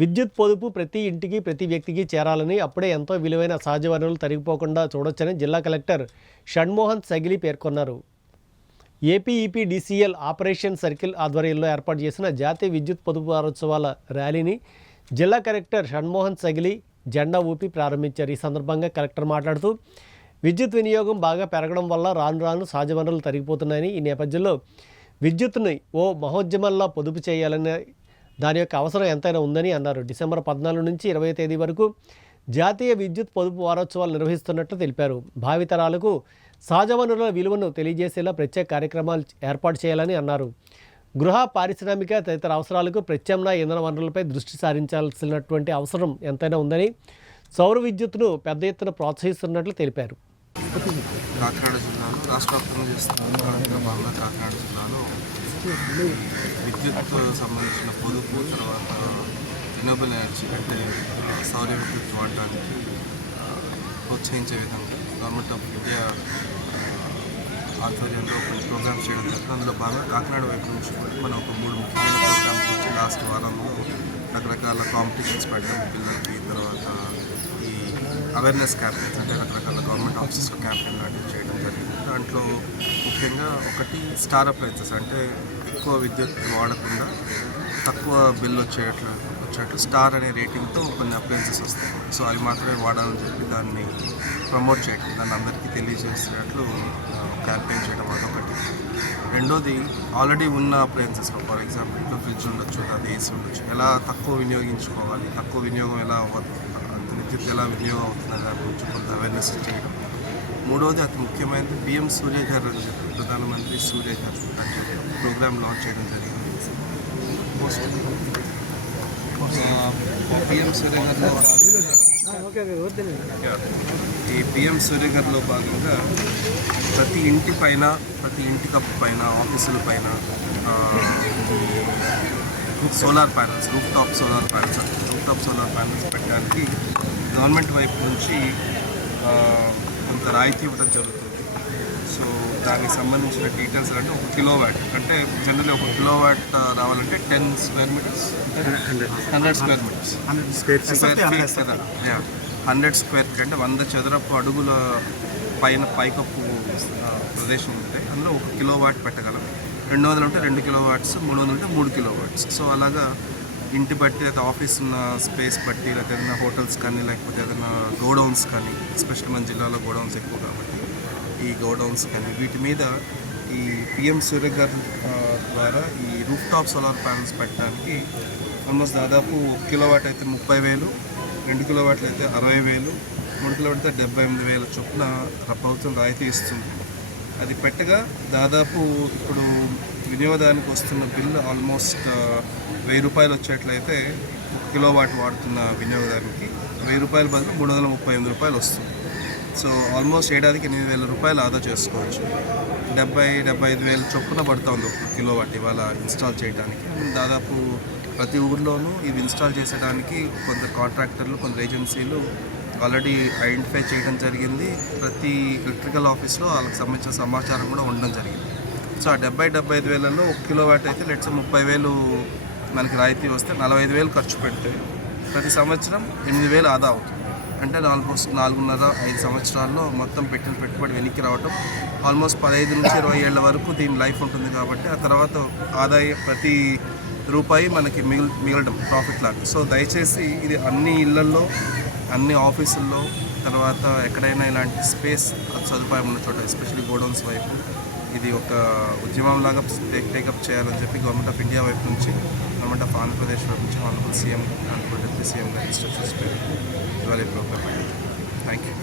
విద్యుత్ పొదుపు ప్రతి ఇంటికి ప్రతి వ్యక్తికి చేరాలని, అప్పుడే ఎంతో విలువైన సహజ వనరులు తరిగిపోకుండా చూడొచ్చని జిల్లా కలెక్టర్ షణ్మోహన్ సగిలి పేర్కొన్నారు. ఏపీఈపీడీసీఎల్ ఆపరేషన్ సర్కిల్ ఆధ్వర్యంలో ఏర్పాటు చేసిన జాతీయ విద్యుత్ పొదుపు వారోత్సవాల ర్యాలీని జిల్లా కలెక్టర్ షణ్మోహన్ సగిలి జెండా ఊపి ప్రారంభించారు. ఈ సందర్భంగా కలెక్టర్ మాట్లాడుతూ విద్యుత్ వినియోగం బాగా పెరగడం వల్ల రాను రాను సహజ వనరులు తరిగిపోతున్నాయని, ఈ నేపథ్యంలో విద్యుత్తుని ఓ మహోద్యమంలా పొదుపు చేయాలని, దాని యొక్క అవసరం ఎంతైనా ఉందని అన్నారు. డిసెంబర్ 14 నుంచి 20 తేదీ వరకు జాతీయ విద్యుత్ పొదుపు వారోత్సవాలు నిర్వహిస్తున్నట్లు తెలిపారు. భావితరాలకు సహజ వనరుల విలువను తెలియజేసేలా ప్రత్యేక కార్యక్రమాలు ఏర్పాటు చేయాలని అన్నారు. గృహ, పారిశ్రామిక తదితర అవసరాలకు ప్రత్యామ్నాయ ఇంధన వనరులపై దృష్టి సారించాల్సినటువంటి అవసరం ఎంతైనా ఉందని, సౌర విద్యుత్తును పెద్ద ఎత్తున ప్రోత్సహిస్తున్నట్లు తెలిపారు. కాకినాడ జిల్లాలో రాష్ట్ర వ్యాప్తంగా చేస్తున్న భాగంగా కాకినాడ జిల్లాలో విద్యుత్ సంబంధించిన పొదుపు, తర్వాత రిన్యూవబుల్ ఎనర్జీ అంటే సౌర విద్యుత్ వాడడానికి ప్రోత్సహించే విధంగా గవర్నమెంట్ ఆఫ్ ఇండియా ఆధ్వర్యంలో కొన్ని ప్రోగ్రామ్స్ చేయడం జరుగుతుంది. అందులో భాగంగా కాకినాడ వైపు నుంచి కూడా మనం ఒక 3 ముఖ్యమైన ప్రోగ్రామ్స్ వచ్చి లాస్ట్ వారంలో రకరకాల కాంపిటీషన్స్ పెట్టడం పిల్లలకి, తర్వాత ఈ అవేర్నెస్ క్యాంపెయిన్స్ అంటే రకరకాల గవర్నమెంట్ ఆఫీసెస్లో క్యాంపెయిన్ లాంటివి చేయడం జరిగింది. దాంట్లో ముఖ్యంగా ఒకటి స్టార్ అప్లయన్సెస్ అంటే ఎక్కువ విద్యుత్ వాడకుండా తక్కువ బిల్ వచ్చేట్లు స్టార్ అనే రేటింగ్తో కొన్ని అప్లయన్సెస్ వస్తాయి. సో అవి మాత్రమే వాడాలని చెప్పి దాన్ని ప్రమోట్ చేయడం, దాన్ని అందరికీ తెలియజేసేటట్లు క్యాంపెయిన్ చేయడం అదొకటి. రెండోది ఆల్రెడీ ఉన్న అప్లయన్సెస్లో, ఫర్ ఎగ్జాంపుల్ ఇంట్లో ఫ్రిడ్జ్ ఉండొచ్చు, అది ఏసీ ఉండొచ్చు, ఎలా తక్కువ వినియోగించుకోవాలి, తక్కువ వినియోగం ఎలా అవ్వదు, విద్యుత్ ఎలా వినియోగం అవుతుంది దాని గురించి కొంత అవేర్నెస్ చేయడం. మూడవది అతి ముఖ్యమైనది పిఎం సూర్యఘర్ అని చెప్పి, ప్రధానమంత్రి సూర్యఘర్ అని చెప్పి ప్రోగ్రామ్ లాంచ్ చేయడం జరిగింది. పిఎం సూర్యఘర్లో ఈ పిఎం సూర్యఘర్లో భాగంగా ప్రతి ఇంటి పైన, ప్రతి ఇంటి కప్పు పైన, ఆఫీసుల పైన solar panels, roof top solar panels పెట్టడానికి గవర్నమెంట్ వైపు నుంచి కొంత రాయితీ ఇవ్వడం జరుగుతుంది. సో దానికి సంబంధించిన డీటెయిల్స్ అంటే 1 కిలోవాట్ అంటే జనరల్లీ 1 కిలోవాట్ రావాలంటే 10 square meters, 100 square meters, 100 square feet అంటే 100 చదరపు అడుగుల పైకప్పు ప్రదేశం ఉంటే అందులో 1 కిలోవాట్ పెట్టగలం. 200 ఉంటే 2 కిలోవాట్స్, 300 ఉంటే 3 కిలోవాట్స్. సో అలాగా ఇంటి బట్టి, లేదా ఆఫీస్ ఉన్న స్పేస్ బట్టి, లేదా ఏదైనా హోటల్స్ కానీ, లేకపోతే ఏదైనా గోడౌన్స్ కానీ, ఎస్పెషల్లీ మన జిల్లాలో గోడౌన్స్ ఎక్కువ కాబట్టి ఈ గోడౌన్స్ కానీ వీటి మీద ఈ పిఎం సూర్యఘర్ ద్వారా ఈ రూఫ్ టాప్ సోలార్ ప్యానల్స్ పెట్టడానికి ఆల్మోస్ట్ దాదాపు 1 కిలోవాట్ అయితే 30,000, 2 కిలోవాట్లు అయితే 60,000, 3 కిలోవాట్ అయితే 78,000 చొప్పున ప్రభుత్వం రాయితీ ఇస్తుంది. అది పెట్టగా దాదాపు ఇప్పుడు వినియోగానికి వస్తున్న బిల్లు ఆల్మోస్ట్ 1,000 రూపాయలు వచ్చేట్లయితే 1 కిలోవాట్ వాడుతున్న వినియోగదారునికి 1,000 రూపాయల బదులు 338 రూపాయలు వస్తుంది. సో ఆల్మోస్ట్ ఏడాదికి 8,000 రూపాయలు ఆదా చేసుకోవచ్చు. 70,000-75,000 చొప్పున పడుతుంది 1 కిలోవాట్ ఇవాళ ఇన్స్టాల్ చేయడానికి. దాదాపు ప్రతి ఊర్లోనూ ఇవి ఇన్స్టాల్ చేసేదానికి కొందరు కాంట్రాక్టర్లు, కొందరు ఏజెన్సీలు ఆల్రెడీ ఐడెంటిఫై చేయడం జరిగింది. ప్రతి ఎలక్ట్రికల్ ఆఫీస్లో వాళ్ళకి సంబంధించిన సమాచారం కూడా ఉండడం జరిగింది. సో ఆ 70,000-75,000లో 1 కిలోవాట్ అయితే లెట్స్ 30,000 మనకి రాయితీ వస్తే 45,000 ఖర్చు పెడితే ప్రతి సంవత్సరం 8,000 ఆదా అవుతుంది. అంటే ఆల్మోస్ట్ 4.5 సంవత్సరాల్లో మొత్తం పెట్టిన పెట్టుబడి వెనక్కి రావటం. ఆల్మోస్ట్ 15 నుంచి 20 ఏళ్ల వరకు దీని లైఫ్ ఉంటుంది కాబట్టి ఆ తర్వాత ఆదాయం ప్రతి రూపాయి మనకి మిగలడం ప్రాఫిట్ లాగా. సో దయచేసి ఇది అన్ని ఇళ్లల్లో, అన్ని ఆఫీసుల్లో, తర్వాత ఎక్కడైనా ఇలాంటి స్పేస్ సదుపాయం ఉన్న చోట, ఎస్పెషల్లీ గోడౌన్స్ వైపు ఇది ఒక ఉద్యమంలాగా టేకప్ చేయాలని చెప్పి గవర్నమెంట్ ఆఫ్ ఇండియా వైపు నుంచి, గవర్నమెంట్ ఆఫ్ ఆంధ్రప్రదేశ్ వైపు నుంచి honourable CM and deputy CM instructions ఇవాళ ప్రోగ్రామ్. Thank you.